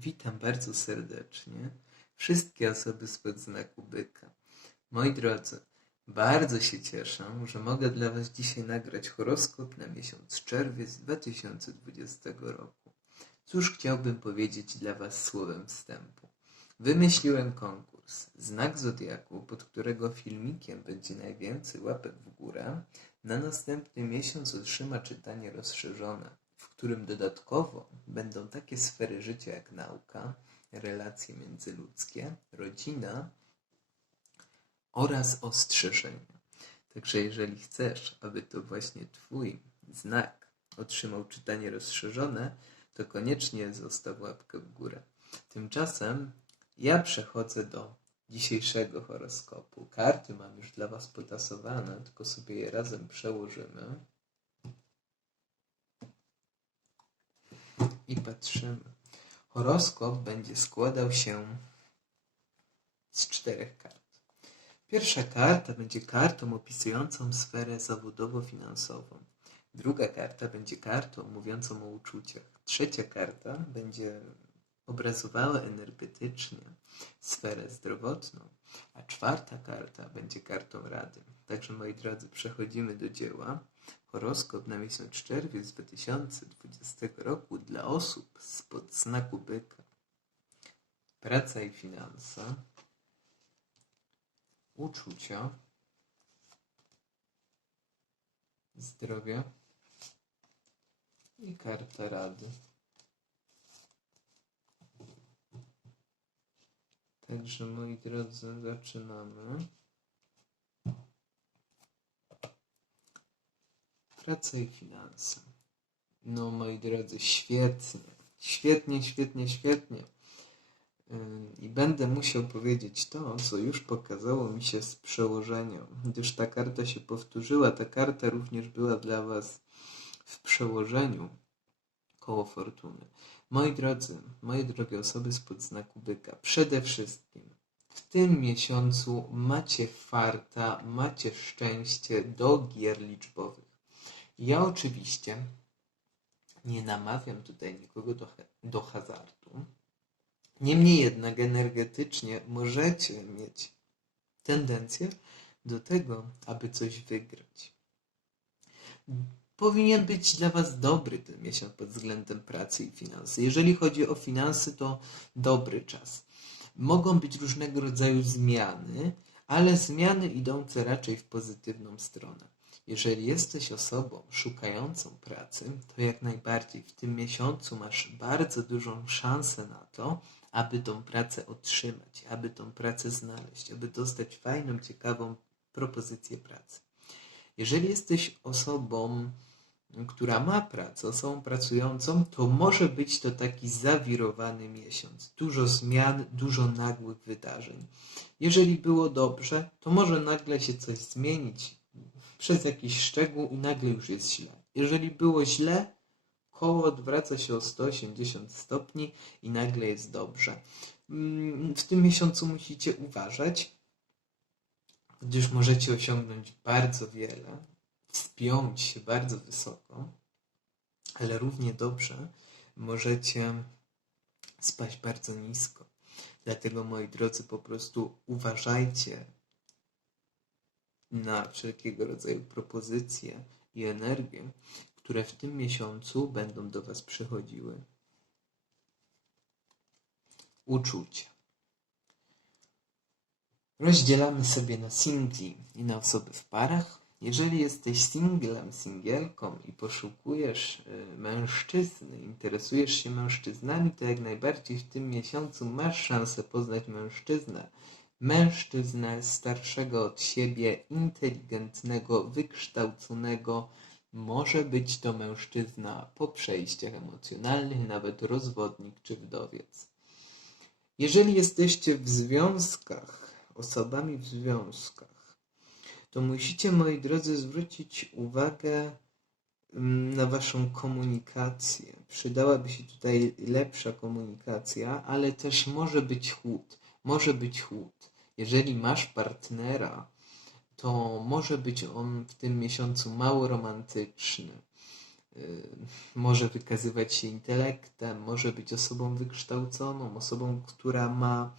Witam bardzo serdecznie wszystkie osoby spod znaku byka. Moi drodzy, bardzo się cieszę, że mogę dla Was dzisiaj nagrać horoskop na miesiąc czerwiec 2020 roku. Cóż chciałbym powiedzieć dla Was słowem wstępu? Wymyśliłem konkurs Znak Zodiaku, pod którego filmikiem będzie najwięcej łapek w górę. Na następny miesiąc otrzyma czytanie rozszerzone, którym dodatkowo będą takie sfery życia jak nauka, relacje międzyludzkie, rodzina oraz ostrzeżenia. Także jeżeli chcesz, aby to właśnie Twój znak otrzymał czytanie rozszerzone, to koniecznie zostaw łapkę w górę. Tymczasem ja przechodzę do dzisiejszego horoskopu. Karty mam już dla Was potasowane, tylko sobie je razem przełożymy. I patrzymy. Horoskop będzie składał się z czterech kart. Pierwsza karta będzie kartą opisującą sferę zawodowo-finansową. Druga karta będzie kartą mówiącą o uczuciach. Trzecia karta będzie obrazowała energetycznie sferę zdrowotną, a czwarta karta będzie kartą rady. Także moi drodzy, przechodzimy do dzieła. Horoskop na miesiąc czerwiec 2020 roku dla osób spod znaku byka. Praca i finanse, uczucia, zdrowie i karta rady. Także moi drodzy, zaczynamy. Praca i finanse. No moi drodzy, świetnie. Świetnie, świetnie, świetnie. I będę musiał powiedzieć to, co już pokazało mi się z przełożenia, gdyż ta karta się powtórzyła. Ta karta również była dla Was w przełożeniu koło fortuny. Moi drodzy, moje drogie osoby spod znaku byka, przede wszystkim w tym miesiącu macie farta, macie szczęście do gier liczbowych. Ja oczywiście nie namawiam tutaj nikogo do, do hazardu. Niemniej jednak energetycznie możecie mieć tendencję do tego, aby coś wygrać. Powinien być dla Was dobry ten miesiąc pod względem pracy i finansy. Jeżeli chodzi o finanse, to dobry czas. Mogą być różnego rodzaju zmiany, ale zmiany idące raczej w pozytywną stronę. Jeżeli jesteś osobą szukającą pracy, to jak najbardziej w tym miesiącu masz bardzo dużą szansę na to, aby tą pracę otrzymać, aby tą pracę znaleźć, aby dostać fajną, ciekawą propozycję pracy. Jeżeli jesteś osobą, która ma pracę, osobą pracującą, to może być to taki zawirowany miesiąc. Dużo zmian, dużo nagłych wydarzeń. Jeżeli było dobrze, to może nagle się coś zmienić przez jakiś szczegół i nagle już jest źle. Jeżeli było źle, koło odwraca się o 180 stopni i nagle jest dobrze. W tym miesiącu musicie uważać, gdyż możecie osiągnąć bardzo wiele, wspiąć się bardzo wysoko, ale równie dobrze możecie spaść bardzo nisko. Dlatego, moi drodzy, po prostu uważajcie na wszelkiego rodzaju propozycje i energię, które w tym miesiącu będą do Was przychodziły. Uczucia. Rozdzielamy sobie na singli i na osoby w parach. Jeżeli jesteś singlem, singielką i poszukujesz y, mężczyzny, interesujesz się mężczyznami, to jak najbardziej w tym miesiącu masz szansę poznać mężczyznę. Mężczyznę starszego od siebie, inteligentnego, wykształconego. Może być to mężczyzna po przejściach emocjonalnych, nawet rozwodnik czy wdowiec. Jeżeli jesteście w związkach, osobami w związkach, to musicie, moi drodzy, zwrócić uwagę mm, na Waszą komunikację. Przydałaby się tutaj lepsza komunikacja, ale też może być chłód. Może być chłód. Jeżeli masz partnera, to może być on w tym miesiącu mało romantyczny. y, może wykazywać się intelektem, może być osobą wykształconą, osobą, która ma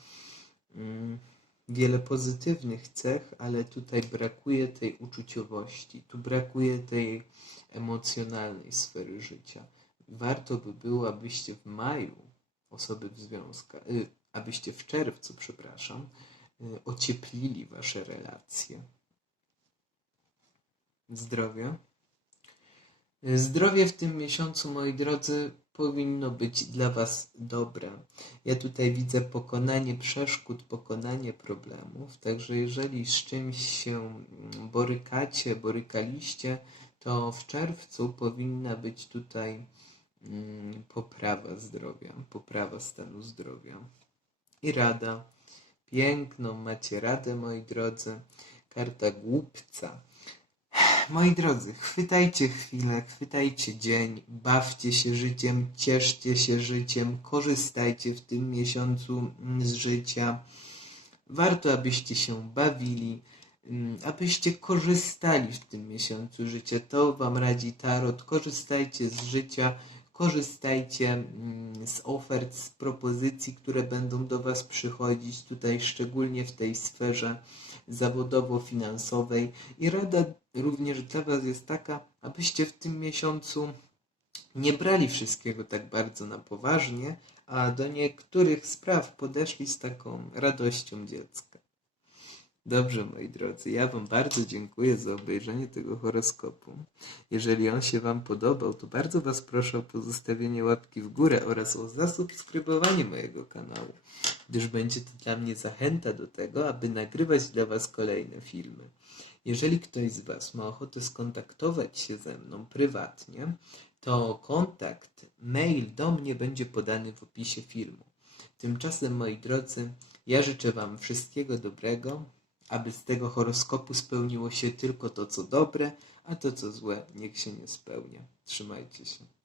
mm, wiele pozytywnych cech, ale tutaj brakuje tej uczuciowości, tu brakuje tej emocjonalnej sfery życia. Warto by było, abyście w maju osoby w związkach, y, abyście w czerwcu, przepraszam, y, ocieplili wasze relacje. Zdrowie. Zdrowie w tym miesiącu, moi drodzy, powinno być dla Was dobre. Ja tutaj widzę pokonanie przeszkód, pokonanie problemów, także jeżeli z czymś się borykacie, borykaliście, to w czerwcu powinna być tutaj mm, poprawa zdrowia, poprawa stanu zdrowia. I rada. Piękną macie radę, moi drodzy. Karta głupca. Moi drodzy, chwytajcie chwilę, chwytajcie dzień, bawcie się życiem, cieszcie się życiem, korzystajcie w tym miesiącu mm, z życia. Warto, abyście się bawili, mm, abyście korzystali w tym miesiącu życia. To Wam radzi Tarot. Korzystajcie z życia, korzystajcie mm, z ofert, z propozycji, które będą do Was przychodzić, tutaj szczególnie w tej sferze zawodowo-finansowej. I rada również dla Was jest taka, abyście w tym miesiącu nie brali wszystkiego tak bardzo na poważnie, a do niektórych spraw podeszli z taką radością dziecka. Dobrze, moi drodzy, ja Wam bardzo dziękuję za obejrzenie tego horoskopu. Jeżeli on się Wam podobał, to bardzo Was proszę o pozostawienie łapki w górę oraz o zasubskrybowanie mojego kanału, gdyż będzie to dla mnie zachęta do tego, aby nagrywać dla Was kolejne filmy. Jeżeli ktoś z Was ma ochotę skontaktować się ze mną prywatnie, to kontakt, mail do mnie będzie podany w opisie filmu. Tymczasem, moi drodzy, ja życzę Wam wszystkiego dobrego, aby z tego horoskopu spełniło się tylko to, co dobre, a to, co złe, niech się nie spełnia. Trzymajcie się.